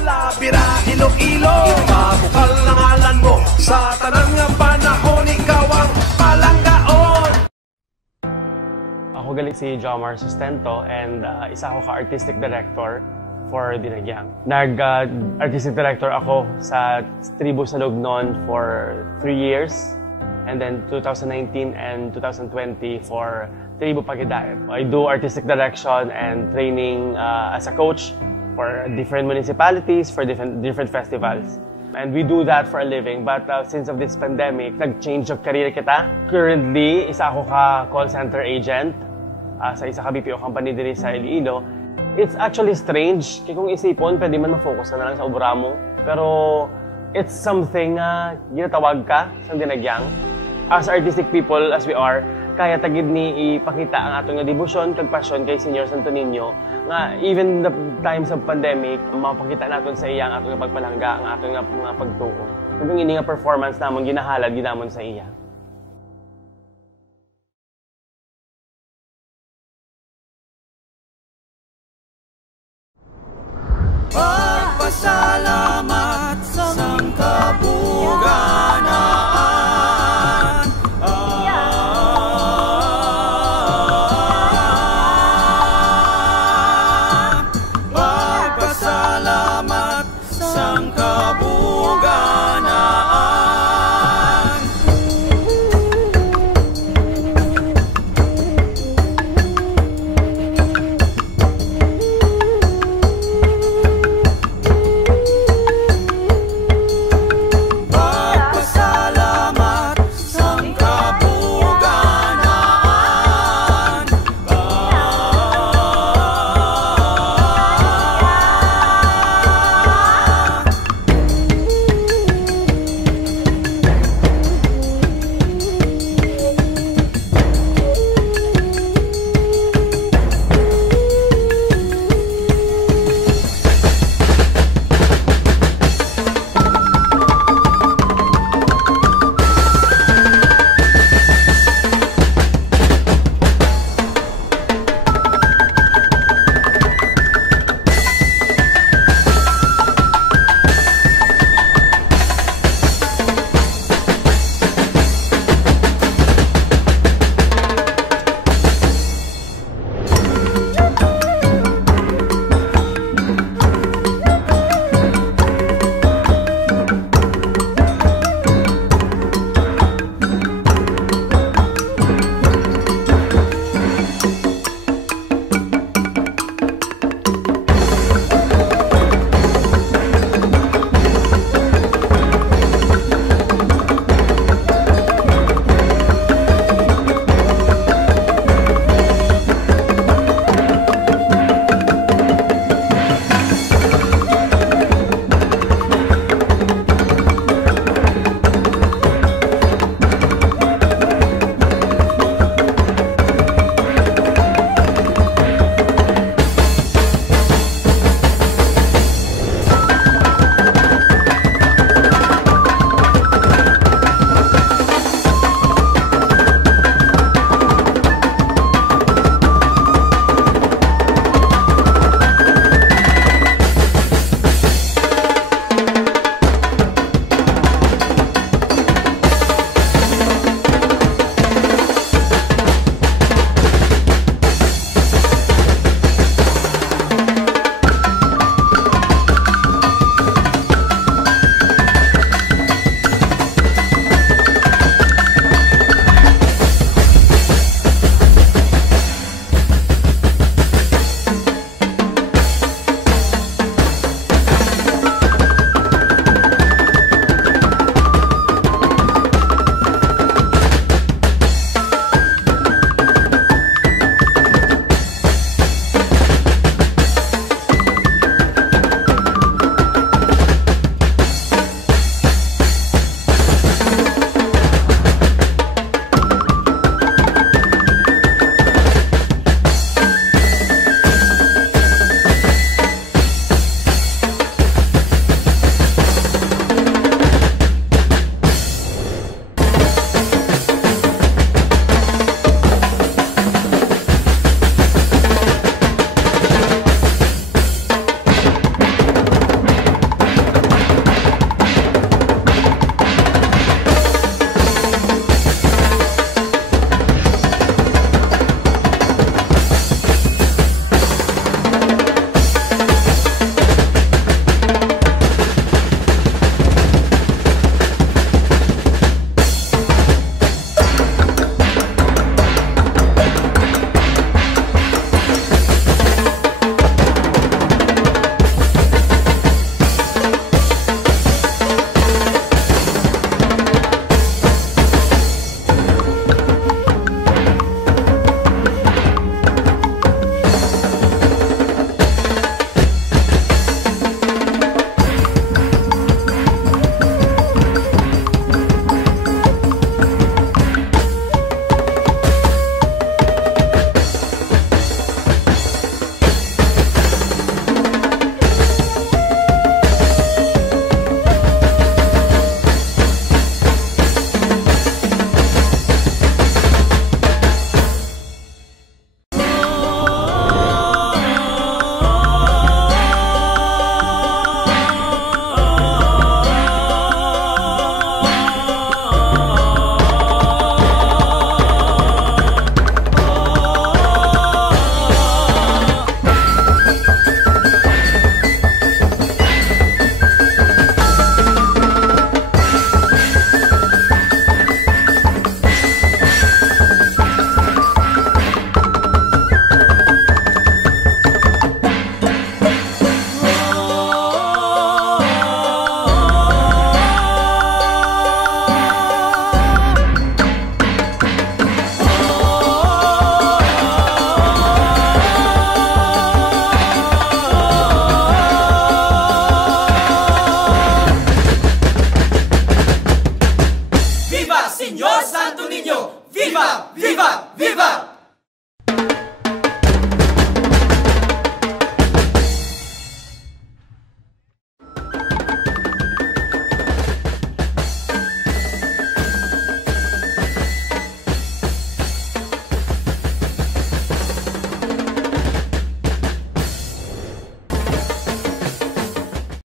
Labira, Iloilo, mabukal na ngalan mo. Sa tanang nga panahon, ikaw ang palanggaon. Ako galing si Jomar Sustento and isa ako ka-artistic director for Dinagyang. Nag-artistic director ako sa Tribu sa Lugnon for 3 years. And then 2019 and 2020 for Tribu Pagidaet. I do artistic direction and training as a coach for different municipalities, for different festivals. And we do that for a living. But since of this pandemic, nag-change of career kita. Currently, isa ako ka call center agent sa isa ka BPO company diri sa Iloilo. It's actually strange. Kaya kung isipon, pwede man ma-focus na lang sa obra mo. Pero it's something ginatawag ka sa Dinagyang. As artistic people as we are, kaya tagid ni ipakita ang atong nga debosyon kag pasyon kay Senyor Santo Niño nga even the times of pandemic mapakita naton sa iya ang atong nga pagpalangga, ang atong nga mga pagtuo. Kung ini nga performance namon ginahalad ginamon sa iya. Pagpasalamat sa kabuganaan. Pagpasalamat sa kabuganaan.